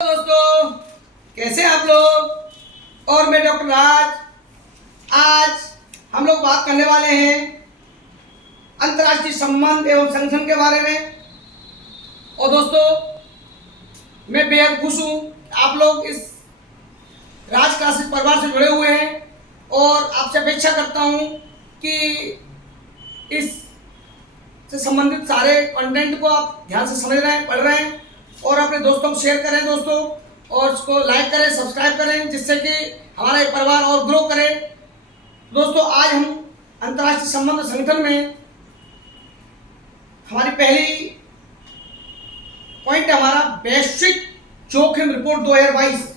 दोस्तों, कैसे हैं आप लोग। और मैं डॉक्टर राज। आज हम लोग बात करने वाले हैं अंतर्राष्ट्रीय संबंध एवं संगठन के बारे में। और दोस्तों, मैं बेहद खुश हूँ आप लोग इस राज क्लासेस परिवार से जुड़े हुए हैं और आपसे अपेक्षा करता हूँ कि इस से संबंधित सारे कंटेंट को आप ध्यान से समझ रहे हैं, पढ़ रहे हैं और अपने दोस्तों को शेयर करें दोस्तों, और उसको लाइक करें, सब्सक्राइब करें, जिससे कि हमारा ये परिवार और ग्रो करे। दोस्तों, आज हम अंतर्राष्ट्रीय संबंध संगठन में हमारी पहली पॉइंट है हमारा वैश्विक जोखिम रिपोर्ट 2022।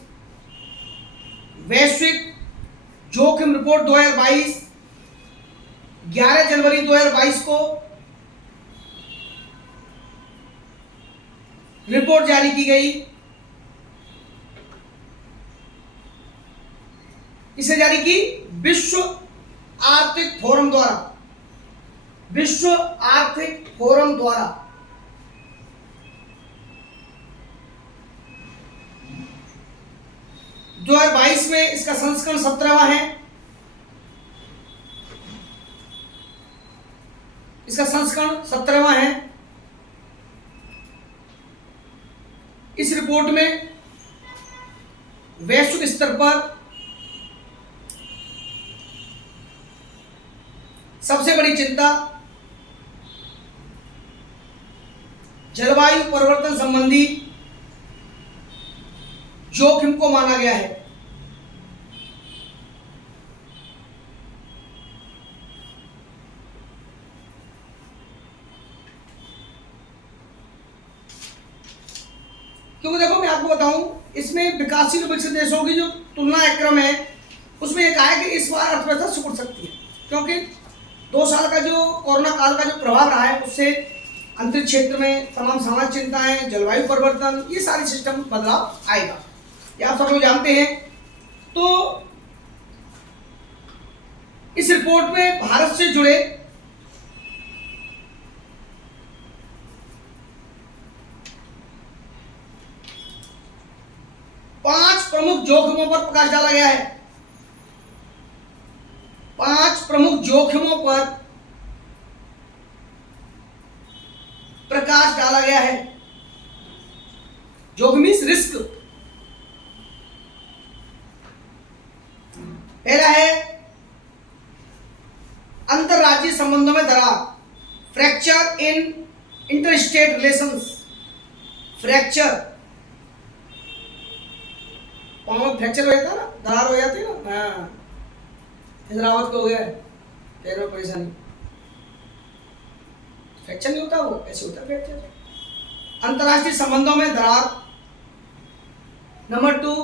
वैश्विक जोखिम रिपोर्ट 2022 11 जनवरी 2022 को रिपोर्ट जारी की गई। इसे जारी की विश्व आर्थिक फोरम द्वारा। विश्व आर्थिक फोरम द्वारा 2022 में इसका संस्करण 17वां है। इसका संस्करण 17वां है। इस रिपोर्ट में वैश्विक स्तर पर सबसे बड़ी चिंता जलवायु परिवर्तन संबंधी जोखिम को माना गया है। क्योंकि देखो, मैं आपको बताऊं, इसमें विकासशील विकसित देशों की जो तुलना क्रम है उसमें यह कहा है कि इस बार अर्थव्यवस्था सिकुड़ सकती है, क्योंकि 2 साल का जो कोरोना काल का जो प्रभाव रहा है उससे अंतरिक्ष क्षेत्र में तमाम सामाजिक चिंताएं, जलवायु परिवर्तन, ये सारी सिस्टम बदलाव आएगा, ये आप सब लोग जानते हैं। तो इस रिपोर्ट में भारत से जुड़े प्रमुख जोखिमों पर प्रकाश डाला गया है। 5 प्रमुख जोखिमों पर प्रकाश डाला गया है। जोखिम मींस रिस्क। पहला है अंतरराज्यीय संबंधों में दरार, फ्रैक्चर इन इंटरस्टेट रिलेशंस। फ्रैक्चर, पाँव में फ्रैक्चर हो जाता है ना, दरार हो जाती है ना। हाँ, हैदराबाद को हो गया पैर में परेशानी। फ्रैक्चर नहीं होता, वो ऐसे होता है फ्रैक्चर। अंतर्राष्ट्रीय संबंधों में दरार। नंबर 2,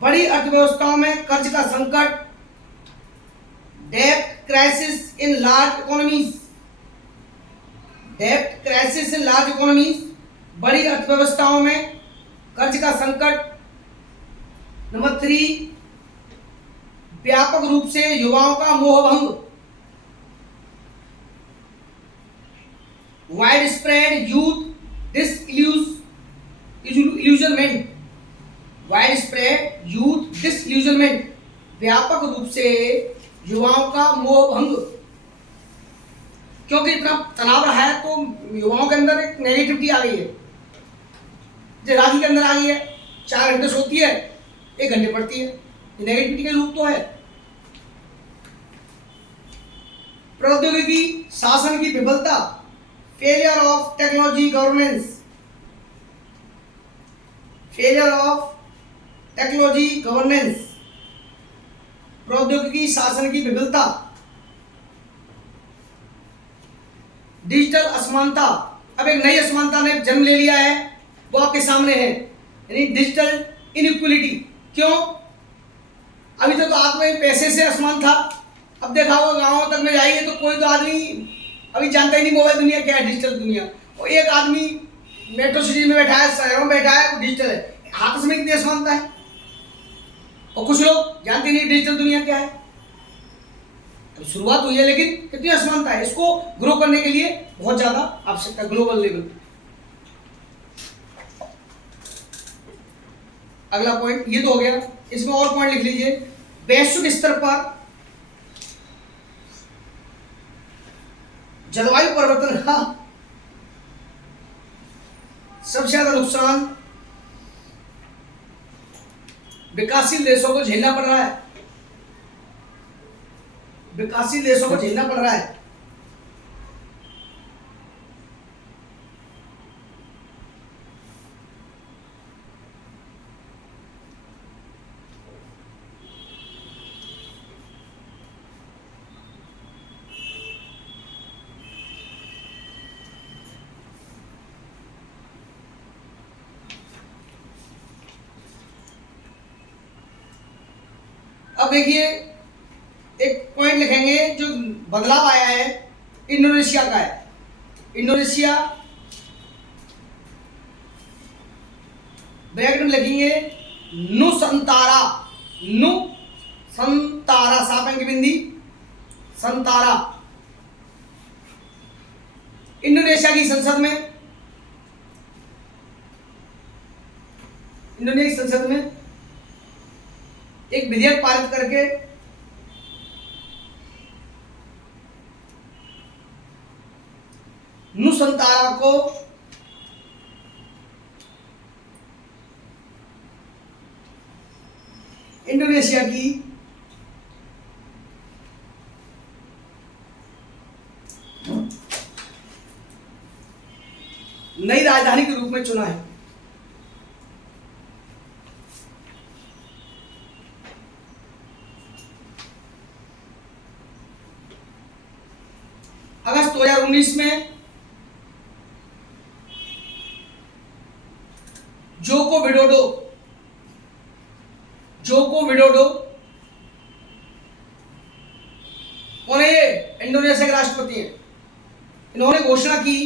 बड़ी अर्थव्यवस्थाओं में कर्ज का संकट, डेब्ट क्राइसिस इन लार्ज इकोनॉमीज। डेब्ट क्राइसिस इन लार्ज इकोनॉमीज, बड़ी अर्थव्यवस्थाओं में कर्ज का संकट। नंबर 3, व्यापक रूप से युवाओं का मोहभंग, wide spread youth disillusionment. Wide spread youth disillusionment, व्यापक रूप से युवाओं का मोहभंग। क्योंकि इतना तनाव रहा है तो युवाओं के अंदर एक नेगेटिविटी आ गई है। जो राखी के अंदर आ गई है, 4 घंटे सोती है, 1 घंटे पढ़ती है, ये नेगेटिविटी का रूप तो है। प्रौद्योगिकी शासन की विफलता, failure of technology governance. Failure of technology governance, प्रौद्योगिकी शासन की विफलता। डिजिटल असमानता, अब एक नई असमानता ने जन्म ले लिया है, वो आपके सामने है, यानी डिजिटल इनइक्वलिटी। क्यों? अभी तक तो आत्मा ही पैसे से आसमान था। अब देखा होगा गाँव तक में जाइए तो कोई तो आदमी अभी जानता ही नहीं मोबाइल दुनिया क्या है, डिजिटल दुनिया। और एक आदमी मेट्रो सिटी में बैठा है, शहरों में बैठा है, वो डिजिटल है। हाथ में कितनी असमानता है, और कुछ लोग जानते नहीं डिजिटल दुनिया क्या है। तो शुरुआत हुई है, लेकिन कितनी असमानता है, इसको ग्रो करने के लिए बहुत ज्यादा आवश्यकता ग्लोबल लेवल। अगला पॉइंट ये तो हो गया, इसमें और पॉइंट लिख लीजिए। वैश्विक स्तर पर जलवायु परिवर्तन का सबसे ज्यादा नुकसान विकासशील देशों को झेलना पड़ रहा है, विकासशील देशों को झेलना पड़ रहा है। अब देखिए एक पॉइंट लिखेंगे जो बदलाव आया है इंडोनेशिया का है। इंडोनेशिया ब्रैकेट में लिखेंगे नुसंतारा, नुसंतारा, सापें की बिंदी संतारा। इंडोनेशिया की संसद में, इंडोनेशिया की संसद में एक विधेयक पारित करके नुसंतारा को इंडोनेशिया की नई राजधानी के रूप में चुना है। अगस्त 2019 में जोको विडोडो कौन है? ये इंडोनेशिया के राष्ट्रपति हैं। इन्होंने घोषणा की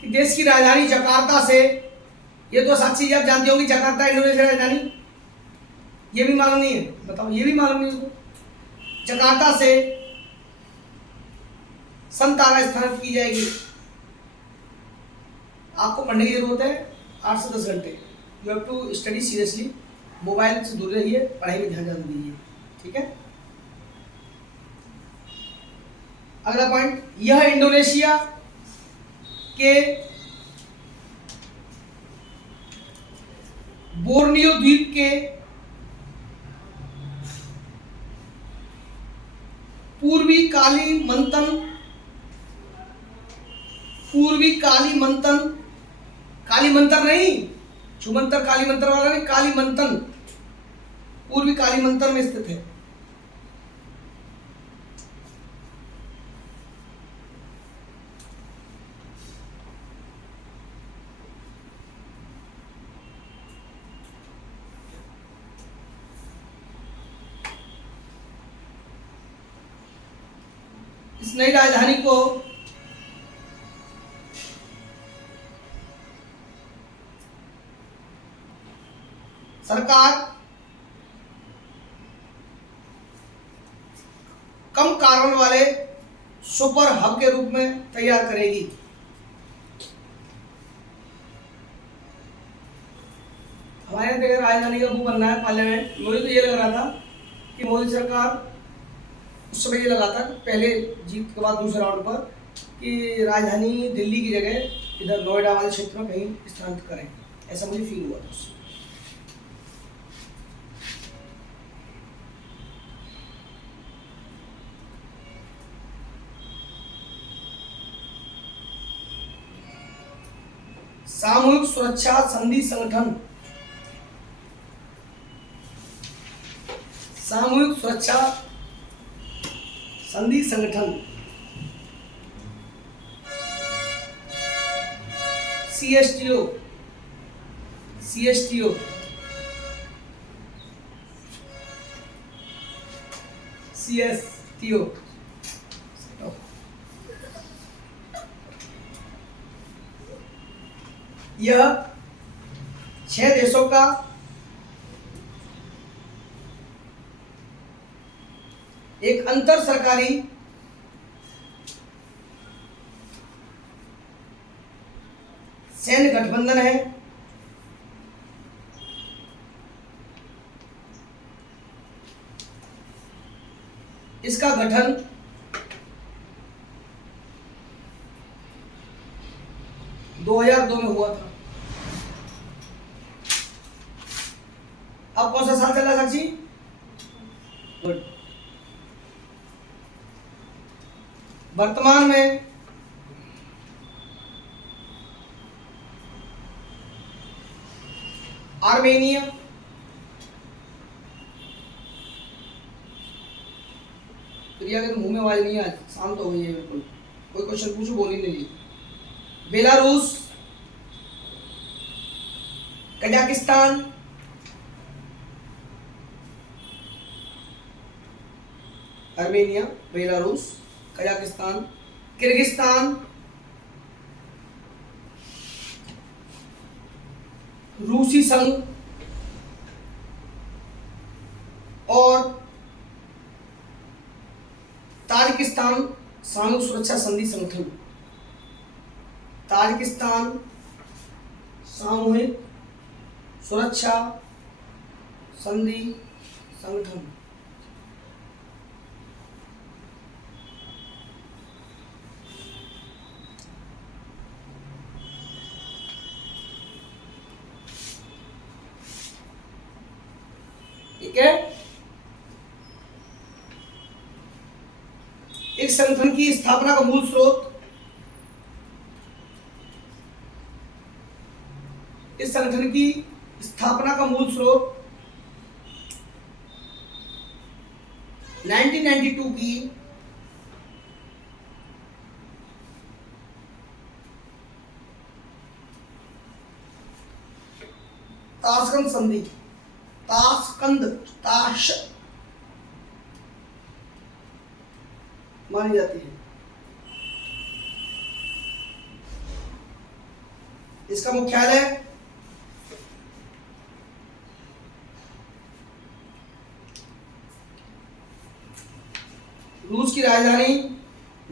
कि देश की राजधानी जकार्ता से, ये तो साक्षी जी आप जानते होंगे जकार्ता इंडोनेशिया की राजधानी, ये भी मालूम नहीं है? बताओ, ये भी मालूम नहीं है? जकार्ता से संतारा स्थापित की जाएगी। आपको पढ़ने की जरूरत है 8 से 10 घंटे। You have to study seriously. Mobile से दूर रहिए, पढ़ाई में ध्यान ज्यादा दीजिए, ठीक है। अगला पॉइंट, यह इंडोनेशिया के बोर्नियो द्वीप के पूर्वी कालीमंतन नहीं, छुमंतर कालीमंतर वाला नहीं, कालीमंतन, पूर्वी कालीमंतन में स्थित है। इस नई राजधानी को सरकार कम कार्बन वाले सुपर हब के रूप में तैयार करेगी। हमारे यहाँ राजधानी का वो बनना है पार्लियामेंट। मुझे तो ये लग रहा था कि मोदी सरकार, उस समय ये लगा था पहले जीत के बाद दूसरे राउंड पर, कि राजधानी दिल्ली की जगह इधर नोएडा वाले क्षेत्र में कहीं स्थानांतरित करें, ऐसा मुझे फील हुआ था उससे। सामूहिक सुरक्षा संधि संगठन, सामूहिक सुरक्षा संधि संगठन CSTO यह 6 देशों का एक अंतर सरकारी सैन्य गठबंधन है। इसका गठन 2002 में हुआ था। अब कौन सा साल चल रहा है साक्षी? गुड। वर्तमान में आर्मेनिया, प्रिया के तो मुंह में आवाज नहीं, आज शांत हो गई है बिल्कुल। कोई क्वेश्चन पूछो, बोल ही नहीं। Belarus, Kazakhstan, Armenia, Belarus, Kazakhstan, Kyrgyzstan, रूसी संघ और ताजिकिस्तान सामूहिक सुरक्षा संधि संगठन। ताजिकिस्तान सामूहिक सुरक्षा संधि संगठन। ठीक है। इस संगठन की स्थापना का मूल स्रोत, इस संगठन की स्थापना का मूल स्रोत 1992 की ताशकंद संधि, ताश मानी जाती है। इसका मुख्यालय रूस की राजधानी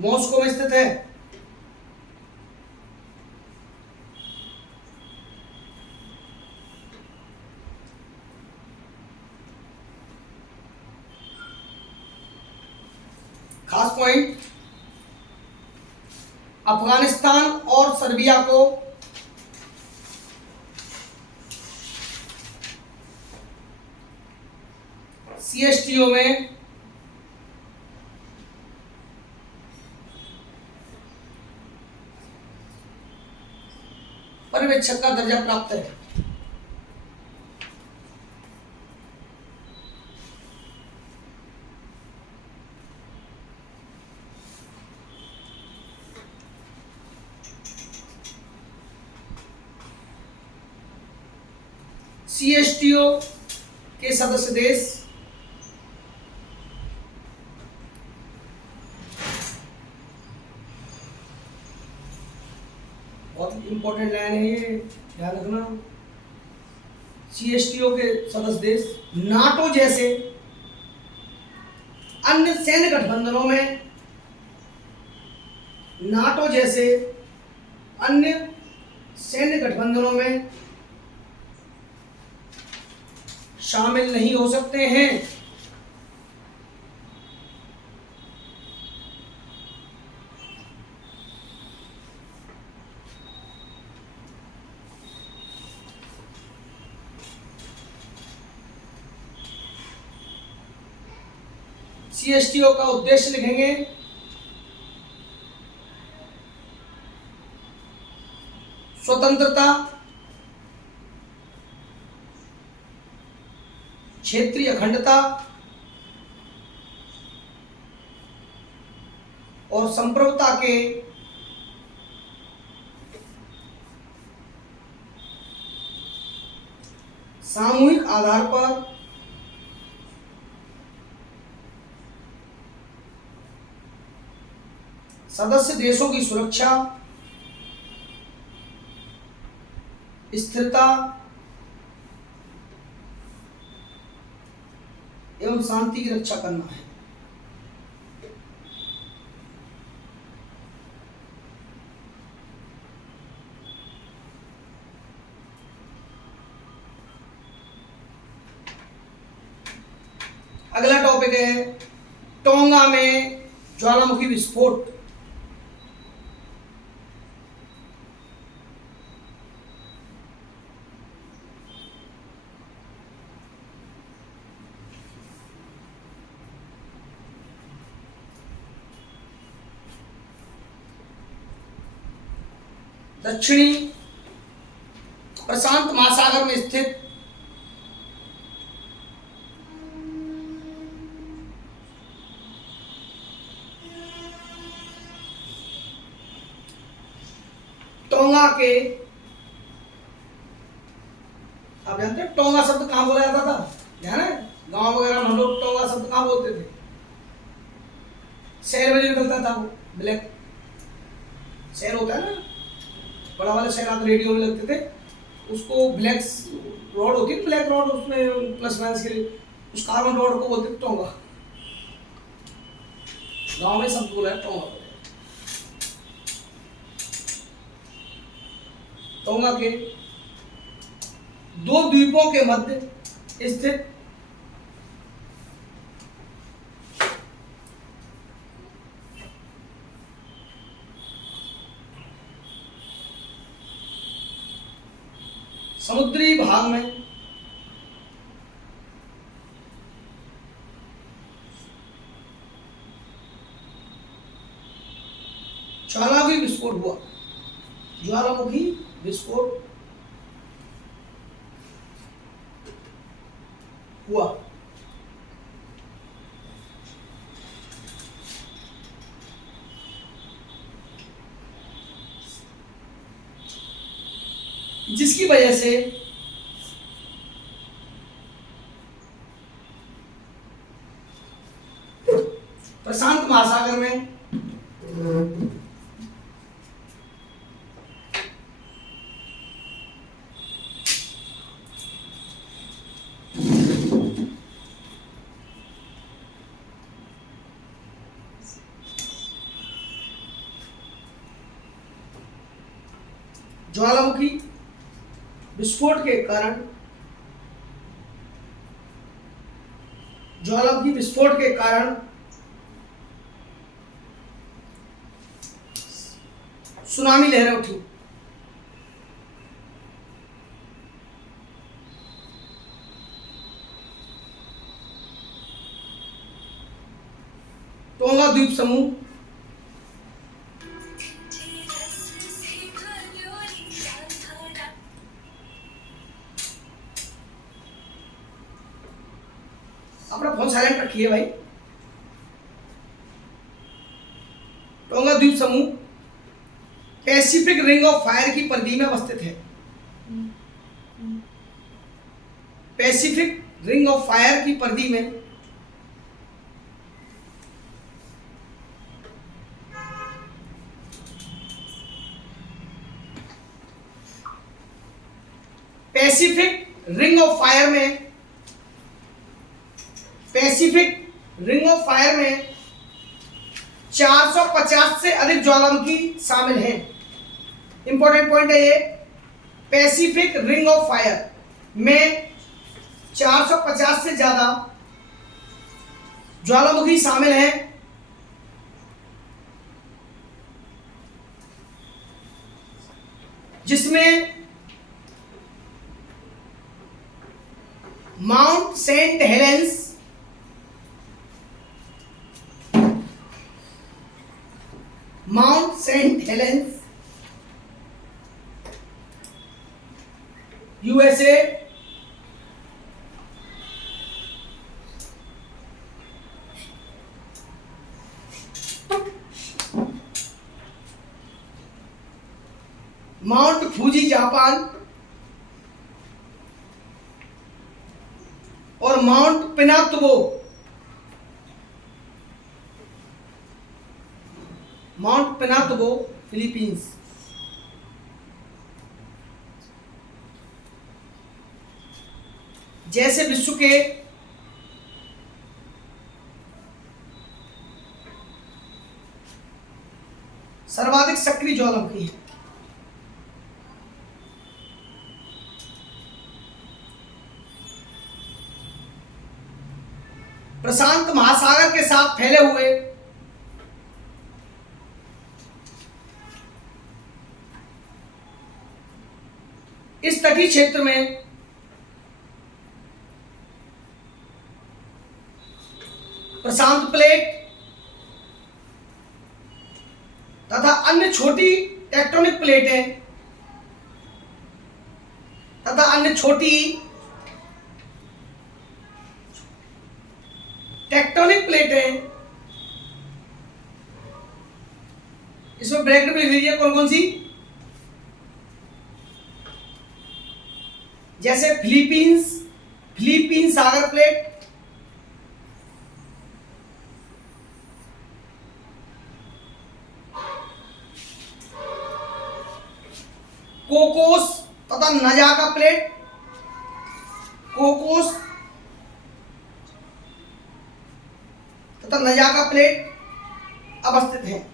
मॉस्को में स्थित है। खास पॉइंट, अफगानिस्तान और सर्बिया को CSTO में पर्यवेक्षक का दर्जा प्राप्त है। CSTO के सदस्य देश बहुत इंपॉर्टेंट लाइन है ये, ध्यान रखना। CSTO के सदस्य देश नाटो जैसे अन्य सैन्य गठबंधनों में, नाटो जैसे अन्य सैन्य गठबंधनों में शामिल नहीं हो सकते हैं। CSTO का उद्देश्य लिखेंगे, स्वतंत्रता, क्षेत्रीय अखंडता और संप्रभुता के सामूहिक आधार पर सदस्य देशों की सुरक्षा, स्थिरता एवं शांति की रक्षा करना है। अगला टॉपिक है टोंगा में ज्वालामुखी विस्फोट। दक्षिणी प्रशांत महासागर में स्थित टोंगा के, आप जानते हैं टोंगा शब्द कहां बोला जाता था? ध्यान है, गांव वगैरह में हम लोग टोंगा शब्द कहां बोलते थे? शहर में जो निकलता था वो ब्लैक शहर होता है ना, बड़ा वाला शहर आप रेडियो में लगते थे, उसको ब्लैक रॉड होती है, ब्लैक रॉड, उसमें प्लस माइनस के लिए उस कार्बन रॉड को बोलते थे टोंगा। गांव में शब्द बोला है टोंगा। टोंगा के दो द्वीपों के मध्य स्थित समुद्री भाग में ज्वालामुखी विस्फोट हुआ। ज्वालामुखी विस्फोट हुआ। जिसकी वजह से प्रशांत महासागर में ज्वालामुखी विस्फोट के कारण सुनामी लहरें उठी। टोंगा द्वीप समूह अपना फोन साइलेंट रखिए भाई। टोंगा द्वीप समूह पैसिफिक रिंग ऑफ फायर की परिधि में अवस्थित है। पैसिफिक रिंग ऑफ फायर की परिधि में पैसिफिक रिंग ऑफ फायर में 450 से अधिक ज्वालामुखी शामिल हैं। इंपॉर्टेंट पॉइंट है ये, पैसिफिक रिंग ऑफ फायर में 450 से ज्यादा ज्वालामुखी शामिल हैं, जिसमें Mount Saint Helens, USA, Mount Fuji Japan और माउंट पिनातुबो फिलीपींस। जैसे विश्व के सर्वाधिक सक्रिय ज्वालामुखी है। प्रशांत महासागर के साथ फैले हुए इस तटीय क्षेत्र में प्रशांत प्लेट तथा अन्य छोटी टेक्टोनिक प्लेटें तथा अन्य छोटी टेक्टोनिक प्लेटें, इसमें ब्रैकेट में लिख लीजिए कौन कौन सी, जैसे फिलीपींस सागर प्लेट, कोकोस तथा नजाका प्लेट, कोकोस तथा नजाका प्लेट अवस्थित हैं।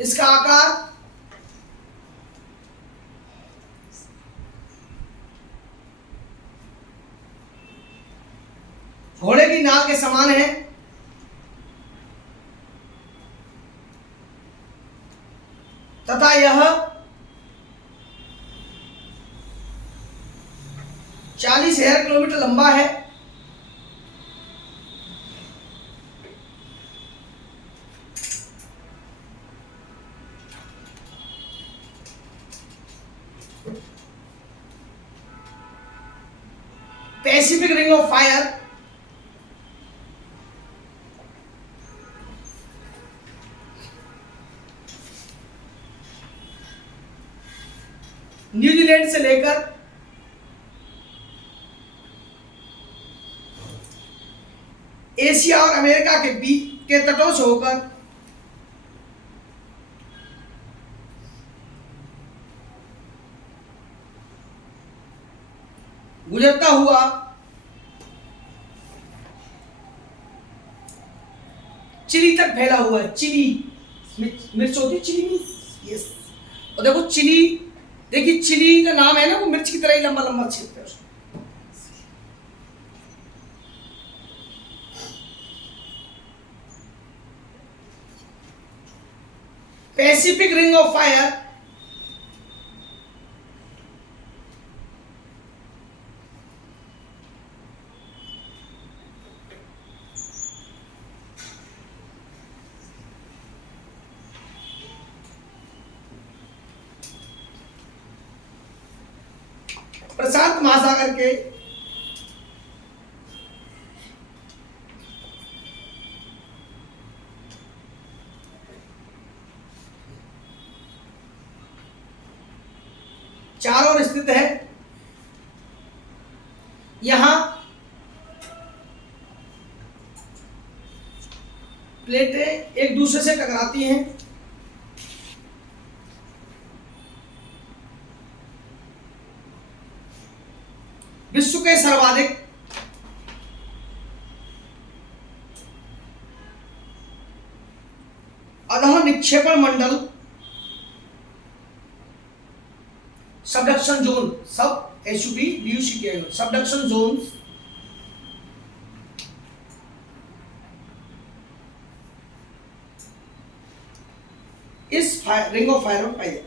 इसका आकार घोड़े की नाल के समान है तथा यह 40,000 किलोमीटर लंबा है। Pacific ring of fire New Zealand से लेकर एशिया और अमेरिका के बीच के तटों से होकर गुजरता हुआ चिली तक फैला हुआ है। चिली मिर्च होती है, चिली मिर्च, यस। और देखो चिली, देखिए चिली का नाम है ना, वो मिर्च की तरह ही लंबा लंबा क्षेत्र है उसमें। पैसिफिक रिंग ऑफ फायर प्रशांत महासागर के चारों ओर स्थित है। यहां प्लेटें एक दूसरे से टकराती हैं। विश्व के सर्वाधिक अधः निक्षेपण मंडल सबडक्शन जोन, सब एसयूपी डीयूसी के सबडक्शन जोन इस रिंग ऑफ फायर में पाई जाती है।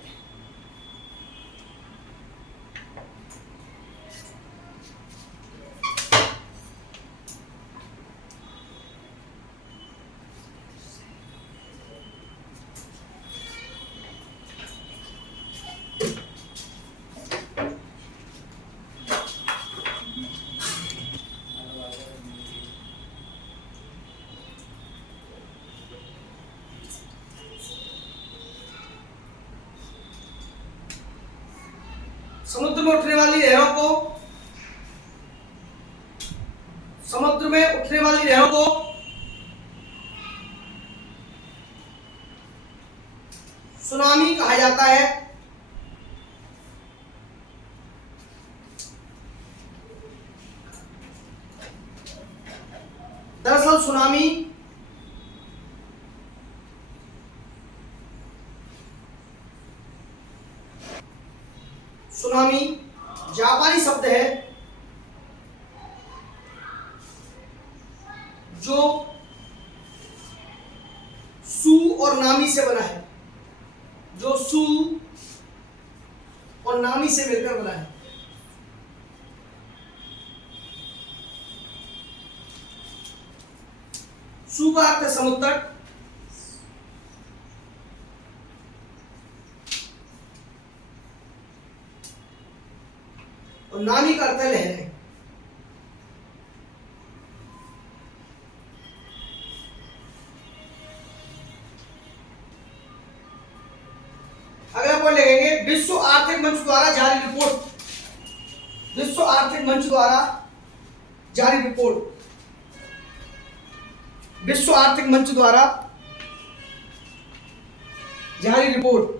समुद्र में उठने वाली लहरों को सुनामी कहा जाता है। दरअसल सुनामी सुनामी जापानी शब्द है जो सु और नामी से बना है, जो सु और नामी से मिलकर बना है। सु का अर्थ है समुद्र, और नामी का अर्थ है लहरें। अगला पॉइंट लिखेंगे, विश्व आर्थिक मंच द्वारा जारी रिपोर्ट। विश्व आर्थिक मंच द्वारा जारी रिपोर्ट, विश्व आर्थिक मंच द्वारा जारी रिपोर्ट।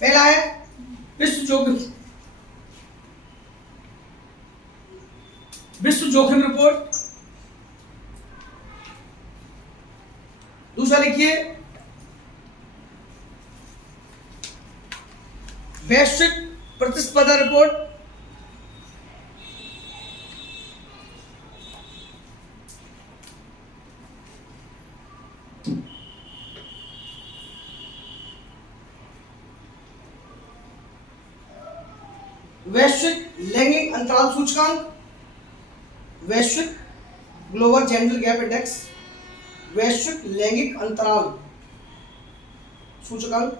पहला है विश्व जोखिम रिपोर्ट। दूसरा लिखिए वैश्विक प्रतिस्पर्धा रिपोर्ट। वैश्विक लैंगिक अंतराल सूचकांक, वैश्विक ग्लोबल जेंडर गैप इंडेक्स, वैश्विक लैंगिक अंतराल सूचकांक,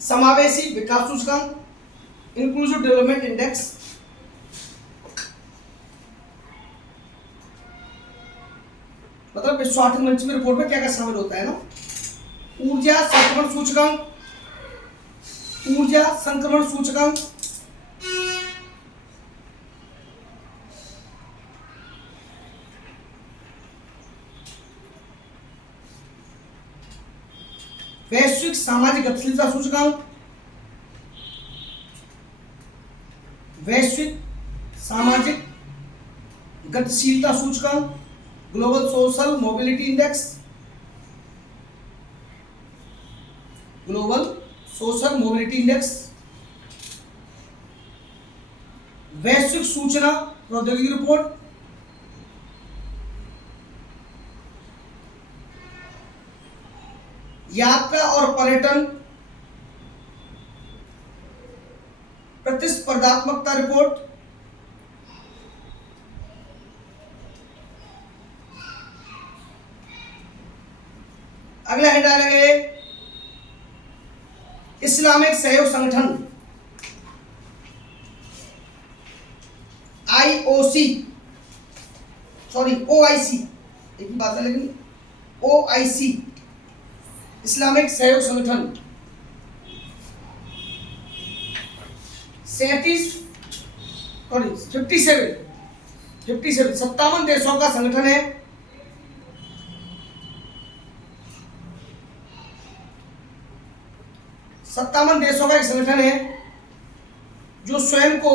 समावेशी विकास सूचकांक, इंक्लूसिव डेवलपमेंट इंडेक्स, मतलब विश्व आर्थिक मंच में रिपोर्ट में क्या क्या शामिल होता है ना। ऊर्जा संक्रमण सूचकांक, ऊर्जा संक्रमण सूचकांक, वैश्विक सामाजिक गतिशीलता सूचकांक, वैश्विक सामाजिक गतिशीलता सूचकांक, global social mobility index, global social mobility index, वैश्विक सूचना प्रौद्योगिकी रिपोर्ट, यात्रा और पर्यटन प्रतिस्पर्धात्मकता रिपोर्ट, अगला है डालेंगे इस्लामिक सहयोग संगठन IOC, सॉरी OIC, एक ही बात है लेकिन OIC इस्लामिक सहयोग संगठन 57 देशों का संगठन है। सत्तावन देशों का एक संगठन है जो स्वयं को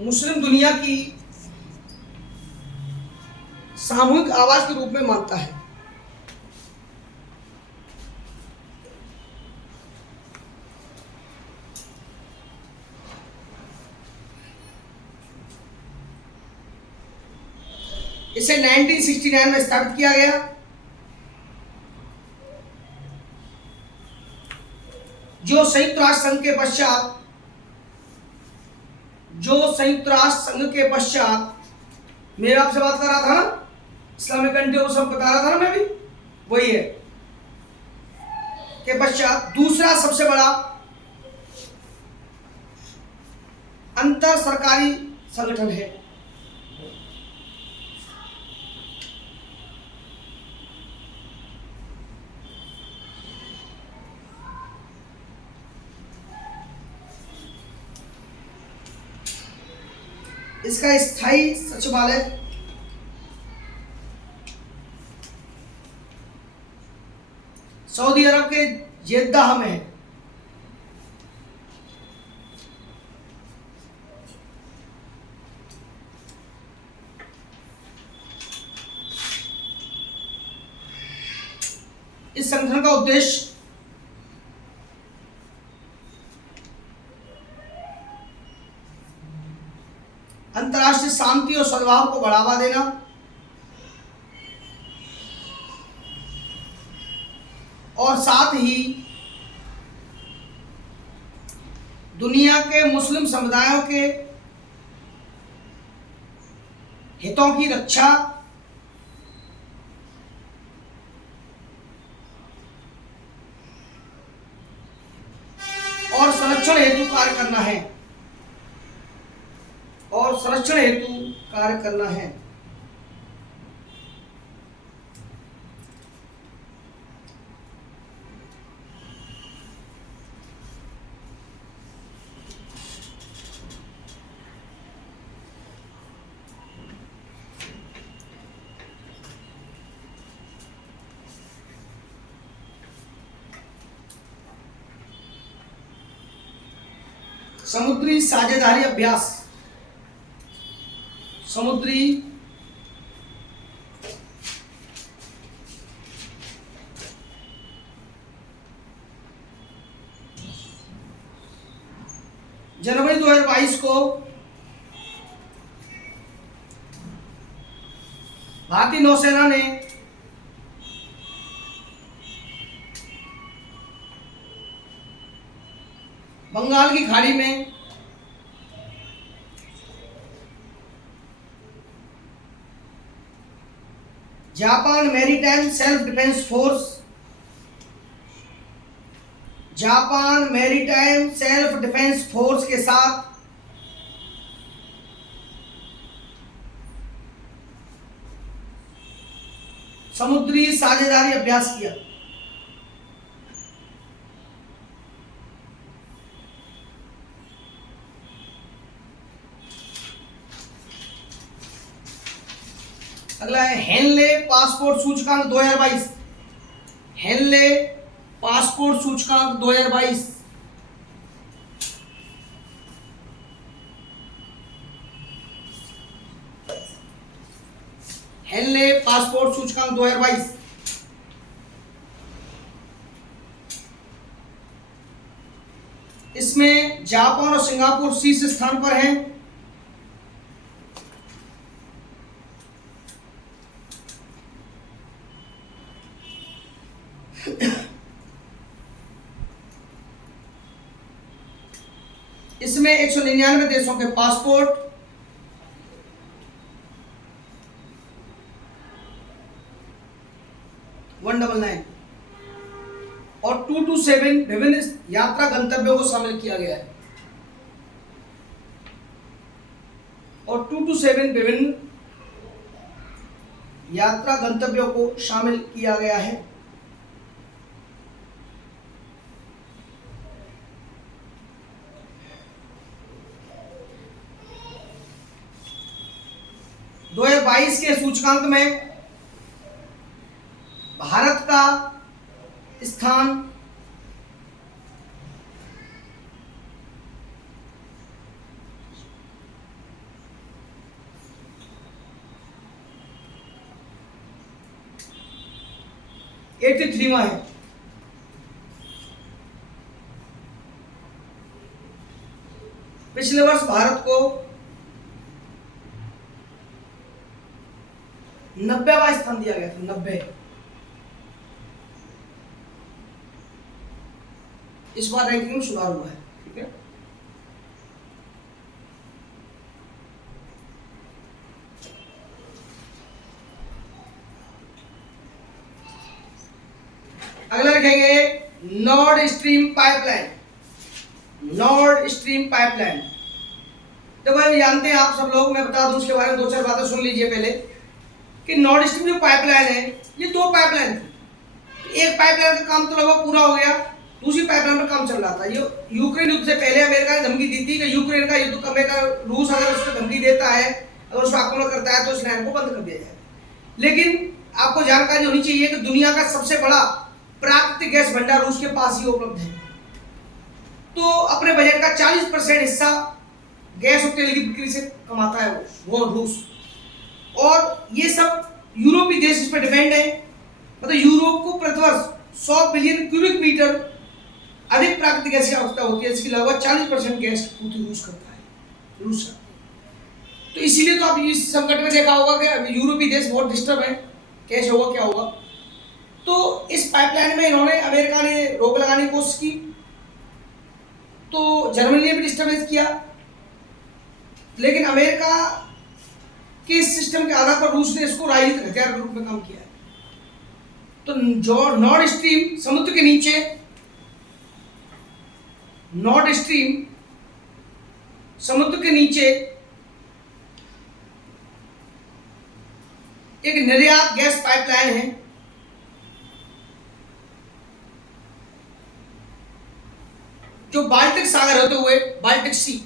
मुस्लिम दुनिया की सामूहिक आवाज के रूप में मानता है। इसे 1969 में स्थापित किया गया। जो संयुक्त राष्ट्र संघ के पश्चात, मेरे आपसे बात कर रहा था ना, इस्लामिक कंट्री वो सब बता रहा था ना, मैं भी वही है, के पश्चात दूसरा सबसे बड़ा अंतर सरकारी संगठन है। इसका स्थायी सचिवालय सऊदी अरब के जेद्दाह में है। इस संगठन का उद्देश्य अंतर्राष्ट्रीय शांति और सद्भाव को बढ़ावा देना, और साथ ही दुनिया के मुस्लिम समुदायों के हितों की रक्षा और संरक्षण हेतु कार्य करना है, और संरक्षण हेतु कार्य करना है। समुद्री साझेदारी अभ्यास, समुद्री जनवरी 2022 को भारतीय नौसेना ने बंगाल की खाड़ी में Japan maritime self defence force, Japan maritime self defence force के साथ समुद्री साझेदारी अभ्यास किया। अगला है हेनले पासपोर्ट सूचकांक 2022, हेनले पासपोर्ट सूचकांक 2022। हेनले पासपोर्ट सूचकांक 2022 इसमें जापान और सिंगापुर शीर्ष स्थान पर हैं। इसमें 199 देशों के पासपोर्ट, और 227 विभिन्न यात्रा गंतव्यों को शामिल किया गया है, और 227 विभिन्न यात्रा गंतव्यों को शामिल किया गया है। दो 2022 के सूचकांक में भारत का स्थान में है। पिछले वर्ष भारत को 90वां स्थान दिया गया था, 90। इस बार रैंकिंग में सुधार हुआ है। ठीक है, अगला लिखेंगे north stream pipeline. North stream pipeline तो भाई जानते हैं आप सब लोग, मैं बता दूं उसके बारे में दो चार बातें सुन लीजिए पहले कि नॉर्थ स्ट्रीम जो पाइपलाइन है ये दो पाइपलाइन थी। एक पाइपलाइन का काम तो लगभग पूरा हो गया, दूसरी पाइपलाइन पर काम चल रहा था। ये यूक्रेन युद्ध से पहले अमेरिका ने धमकी दी थी कि यूक्रेन का युद्ध अमेरिका रूस अगर उसको धमकी देता है, अगर उसको आक्रमण करता है तो इस लाइन को बंद कर दिया जाए। लेकिन आपको जानकारी होनी चाहिए कि दुनिया का सबसे बड़ा प्राकृतिक गैस भंडार रूस के पास ही उपलब्ध है। तो अपने बजट का 40% हिस्सा गैस और तेल की बिक्री से कमाता है वो रूस, और ये सब यूरोपीय देश इस पर डिपेंड है। मतलब यूरोप को प्रतिवर्ष 100 बिलियन क्यूबिक मीटर अधिक प्राकृतिक गैस की आवश्यकता होती है, इसके अलावा 40% गैस की पूर्ति रूस करता है, रूस। तो इसीलिए तो आप इस संकट में देखा होगा कि अभी यूरोपीय देश बहुत डिस्टर्ब है, कैसे होगा क्या होगा। तो इस पाइपलाइन में इन्होंने, अमेरिका ने रोक लगाने की कोशिश की, तो जर्मनी ने भी डिस्टर्बेंस किया, लेकिन अमेरिका के इस सिस्टम के आधार पर रूस ने इसको राजनीतिक हथियार के रूप में काम किया है। तो जो नॉर्थ स्ट्रीम समुद्र के नीचे, नॉर्थ स्ट्रीम समुद्र के नीचे एक निर्यात गैस पाइपलाइन है, जो बाल्टिक सागर होते हुए, बाल्टिक सी,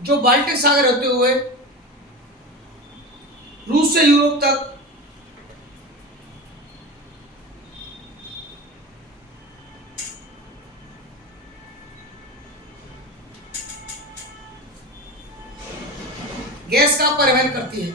जो बाल्टिक सागर होते हुए रूस से यूरोप तक गैस का परिवहन करती है।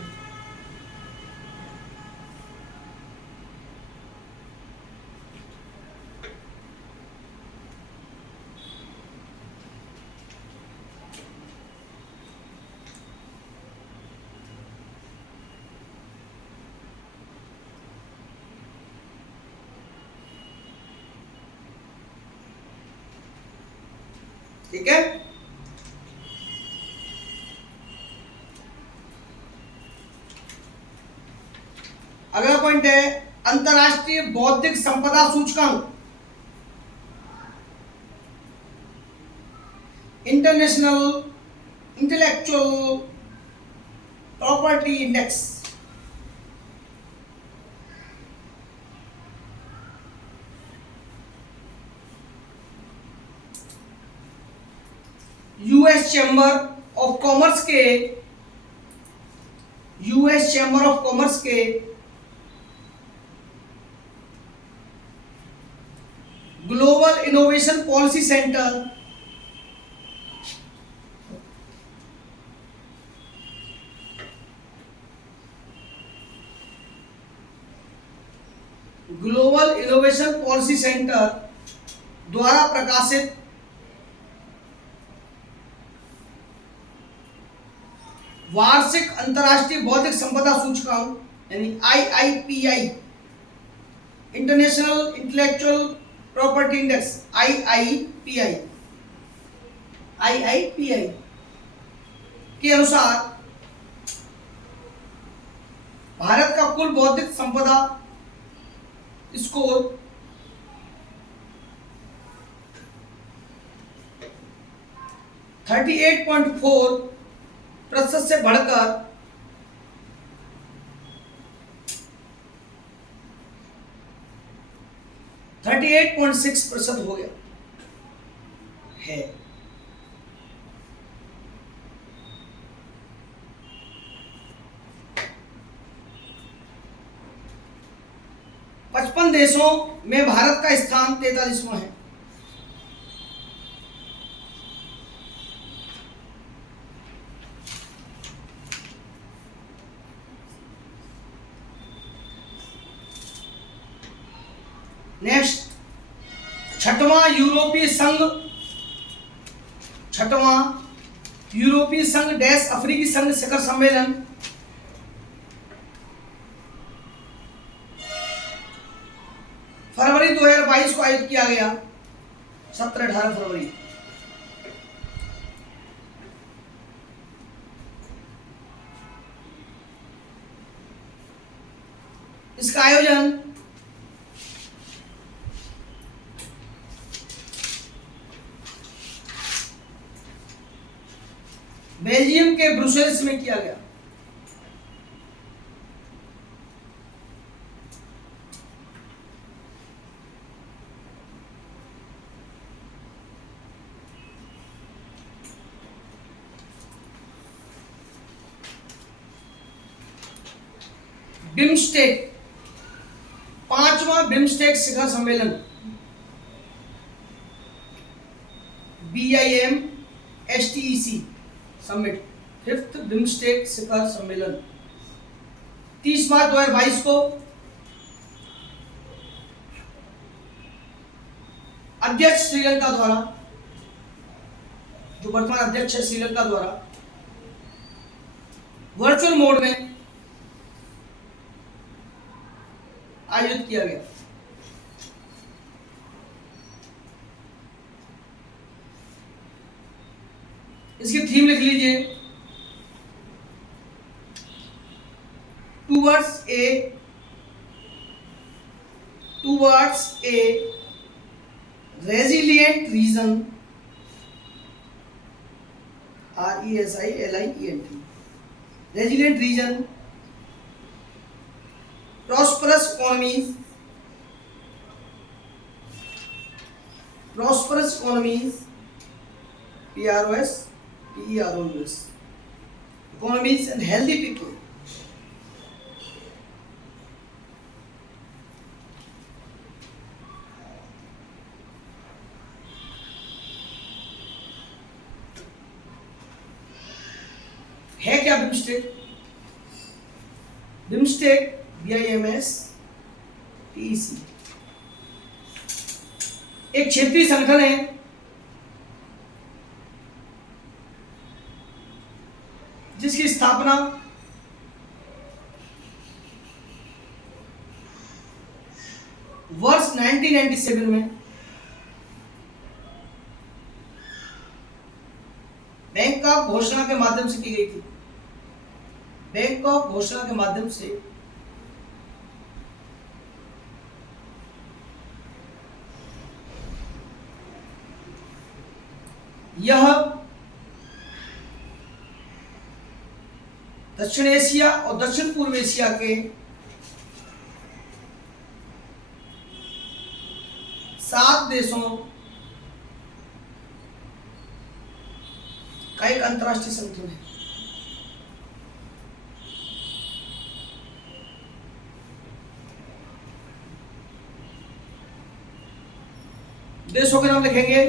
ठीक है, अगला पॉइंट है अंतरराष्ट्रीय बौद्धिक संपदा सूचकांक, international intellectual property index. US chamber of commerce के, यूएस चैम्बर ऑफ कॉमर्स के global innovation policy centre global innovation policy centre द्वारा प्रकाशित वार्षिक अंतरराष्ट्रीय बौद्धिक संपदा सूचकांक यानी IIPI, international intellectual property index, IIPI के अनुसार भारत का कुल बौद्धिक संपदा स्कोर 38.4% से बढ़कर 38.6% हो गया है। पचपन देशों में भारत का स्थान 43वां है। नेक्स्ट, छठवां यूरोपीय संघ डैश अफ्रीकी संघ शिखर सम्मेलन फरवरी 2022 को आयोजित किया गया, 17-18 फरवरी। इसका आयोजन बेल्जियम के ब्रुसेल्स में किया गया। बिम्स्टेक, 5वां बिम्स्टेक शिखर सम्मेलन, BIMSTEC समिट, 5th बिम्स्टेक शिखर सम्मेलन 30 मार्च 2022 को अध्यक्ष श्रीलंका द्वारा, जो वर्तमान अध्यक्ष है श्रीलंका द्वारा, वर्चुअल मोड में आयोजित किया गया। इसकी थीम लिख लीजिए, towards a resilient region, RESILIENT, resilient region, prosperous economies, PROS, economies and healthy people। है क्या बिम्स्टेक? बिम्स्टेक BIMSTEC एक क्षेत्रीय संगठन है जिसकी स्थापना वर्ष 1997 में बैंकॉक घोषणा के माध्यम से की गई थी। बैंकॉक घोषणा के माध्यम से यह दक्षिण एशिया और दक्षिण पूर्व एशिया के 7 देशों का एक अंतर्राष्ट्रीय संगठन है। देशों के नाम लिखेंगे,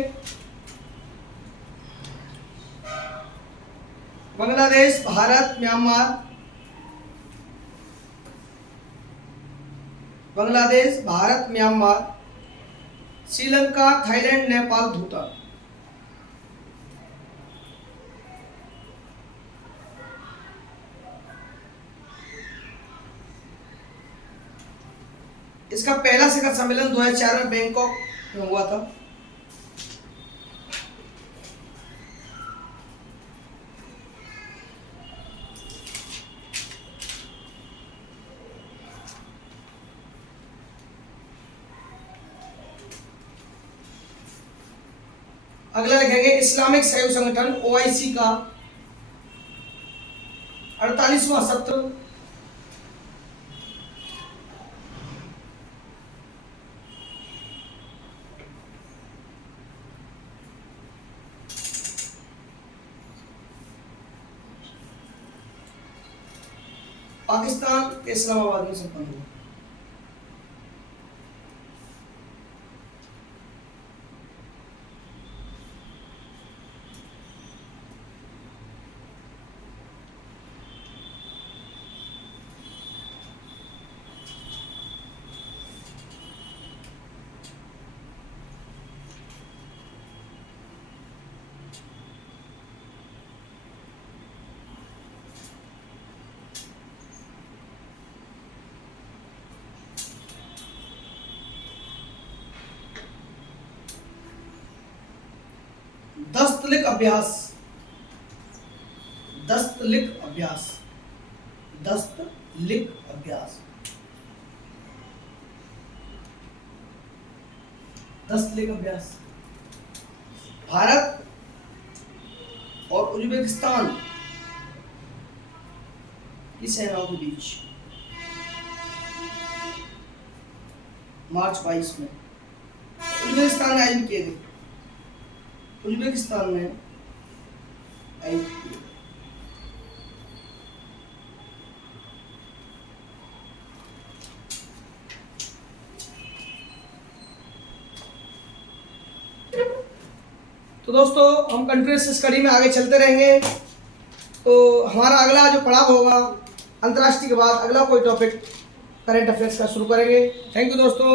बांग्लादेश, भारत, म्यांमार, श्रीलंका, थाईलैंड, नेपाल, भूटान। इसका पहला शिखर सम्मेलन 2004 में बैंकॉक में हुआ था। अगला लिखेंगे इस्लामिक सहयोग संगठन OIC का 48वां सत्र पाकिस्तान के इस्लामाबाद में संपन्न हुआ। दस्तलिख अभ्यास, भारत और उज्बेकिस्तान की सेनाओं के बीच मार्च 22 में उज्बेकिस्तान में आयोजित किए गए। तो दोस्तों हम कंटिन्यूअस स्टडी में आगे चलते रहेंगे। तो हमारा अगला जो पड़ाव होगा अंतर्राष्ट्रीय के बाद अगला कोई टॉपिक करंट अफेयर्स का शुरू करेंगे। थैंक यू दोस्तों।